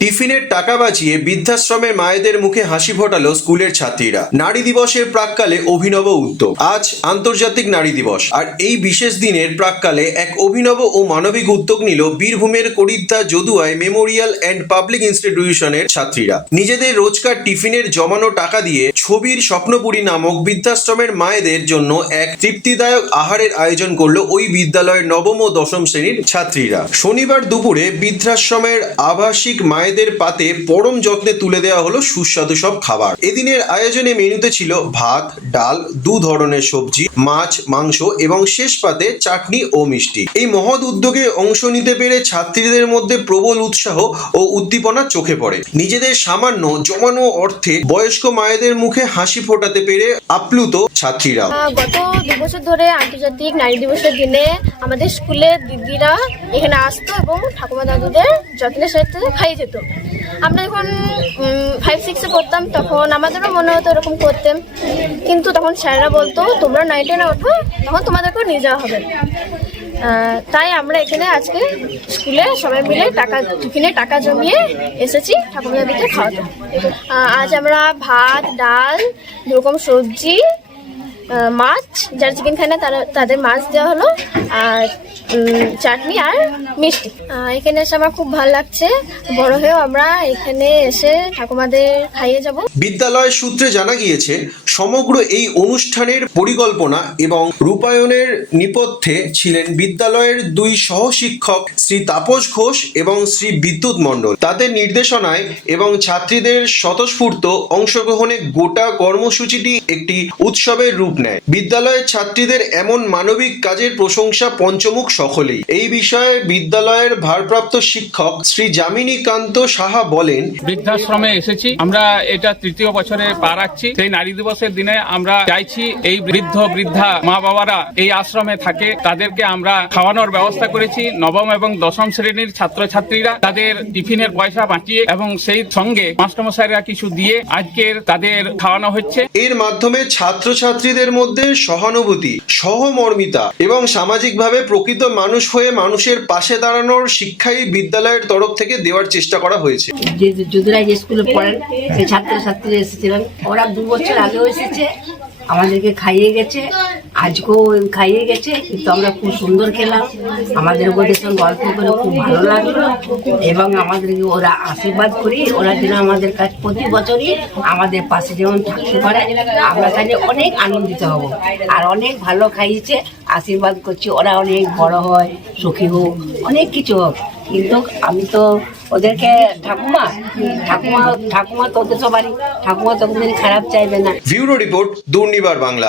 টিফিনের টাকা বাঁচিয়ে বৃদ্ধাশ্রমের মায়েদের মুখে হাসি ফোটালো স্কুলের ছাত্রীরা। নারী দিবসের প্রাক্কালে অভিনব উদ্যোগ। আজ আন্তর্জাতিক নারী দিবস, আর এই বিশেষ দিনের প্রাক্কালে এক অভিনব ও মানবিক উদ্যোগ নিল বীরভূমের করিদ্ধা যদুয়ায় মেমোরিয়াল অ্যান্ড পাবলিক ইনস্টিটিউশনের ছাত্রীরা। নিজেদের রোজকার টিফিনের জমানো টাকা দিয়ে ছবির স্বপ্নপুরী নামক বৃদ্ধাশ্রমের মায়েদের জন্য এক তৃপ্তিদায়ক আহারের আয়োজন করলো ওই বিদ্যালয়ের নবম ও দশম শ্রেণীর ছাত্রীরা। শনিবার দুপুরে বৃদ্ধাশ্রমের আবাসিক মায়েদের পাতে পরম যত্নে তুলে দেওয়া হলো সুস্বাদু সব খাবার। এদিনের আয়োজনে মেনুতে ছিল ভাত, ডাল, দু ধরনের সবজি, মাছ, মাংস এবং শেষ পাতে চাটনি ও মিষ্টি। এই মহৎ উদ্যোগে অংশ নিতে পেরে ছাত্রীদের মধ্যে প্রবল উৎসাহ ও উদ্দীপনা চোখে পড়ে। নিজেদের সামান্য জমানো অর্থে বয়স্ক মায়েদের মুখে হাসি ফোটাতে পেরে আপ্লুত ছাত্রীরা। গত 2 বছর ধরে আন্তর্জাতিক নারী দিবসের দিনে আমাদের স্কুলের দিদিরা এখানে আসতো এবং ঠাকুমা দাদুদের যত্নের সাথে খাইয়ে যেত। আমরা যখন 5-6-এ পড়তাম তখন আমাদেরও মনে হতো এরকম করতাম, কিন্তু তখন স্যাররা বলতো তোমরা 9-10-এ উঠো, তখন তোমাদেরকেও নিয়ে যাওয়া হবে। তাই আমরা এখানে আজকে স্কুলে সবাই মিলে টিফিনে টাকা জমিয়ে এসেছি ঠাকুমা দাদুকে খাওয়াতে। আজ আমরা ভাত, ডাল, 2 রকম সবজি, মাছ, যারা চিকেন খায় না তাদের মাছ দেওয়া হলো, আর চাটনি আর মিষ্টি। এখানে এসে আমার খুব ভালো লাগছে। বড় হয়েও আমরা এখানে এসে ঠাকুমাদের খাইয়ে যাব। বিদ্যালয় সূত্রে জানা গিয়েছে, সমগ্র এই অনুষ্ঠানের পরিকল্পনা এবং রূপায়ণের নেপথ্যে ছিলেন বিদ্যালয়ের 2 সহশিক্ষক শ্রী তাপস ঘোষ এবং শ্রী বিদ্যুৎ মণ্ডল। তাদের নির্দেশনায় এবং ছাত্রীদের স্বতঃস্ফূর্ত অংশগ্রহণে গোটা কর্মসূচিটি একটি উৎসবের রূপ নেয়। বিদ্যালয়ের ছাত্রীদের এমন মানবিক কাজের প্রশংসা পঞ্চমুখ সকলেই। এই বিষয়ে বিদ্যালয়ের ভারপ্রাপ্ত শিক্ষক শ্রী যামিনী কান্ত সাহা বলেন, বৃদ্ধাশ্রমে এসেছি, আমরা এটা 3য় বছরে পা রাখছি। সেই নারী দিবসের দিনে আমরা চাইছি এই বৃদ্ধা মা বাবারা এই আশ্রমে থাকে, তাদেরকে আমরা খাওয়ানোর ব্যবস্থা করেছি। নবম এবং দশম শ্রেণীর ছাত্রছাত্রীরা তাদের টিফিনের পয়সা বাঁচিয়ে এবং সেই সঙ্গে মাস্টারমশাইরা কিছু দিয়ে আজকের তাদের খাওয়ানো হচ্ছে। এর মাধ্যমে ছাত্রছাত্রীদের মধ্যে সহানুভূতি, সহমর্মিতা এবং সামাজিকভাবে প্রকৃত মানুষ হয়ে মানুষের পাশে দাঁড়ানোর শিক্ষাই বিদ্যালয়ের তরফ থেকে দেওয়ার চেষ্টা করা হয়েছে। যদুরাই যে স্কুলে পড়েন সেই ছাত্রছাত্রীরা এসেছিলেন, ওরা 2 বছর আগেও এসেছে, আমাদেরকে খাইয়ে গেছে, আজকেও খাইয়ে গেছে, কিন্তু আমরা খুব সুন্দর খেলাম। আমাদের ওদের সঙ্গে গল্প করে খুব ভালো লাগলো এবং আমাদেরকে ওরা আশীর্বাদ করি, ওরা যেন আমাদের কাছে প্রতি বছরই আমাদের পাশে যেমন থাকতে পারে, আমরা তাহলে অনেক আনন্দিত হব। আর অনেক ভালো খাইয়েছে, আশীর্বাদ করছি ওরা অনেক বড় হয়, সুখী হোক, অনেক কিছু হোক। কিন্তু আমি তো ওদেরকে ঠাকুমা তো ওদের সবারই ঠাকুমা তো খারাপ চাইবে না। Bureau report, Durnibar Bangla.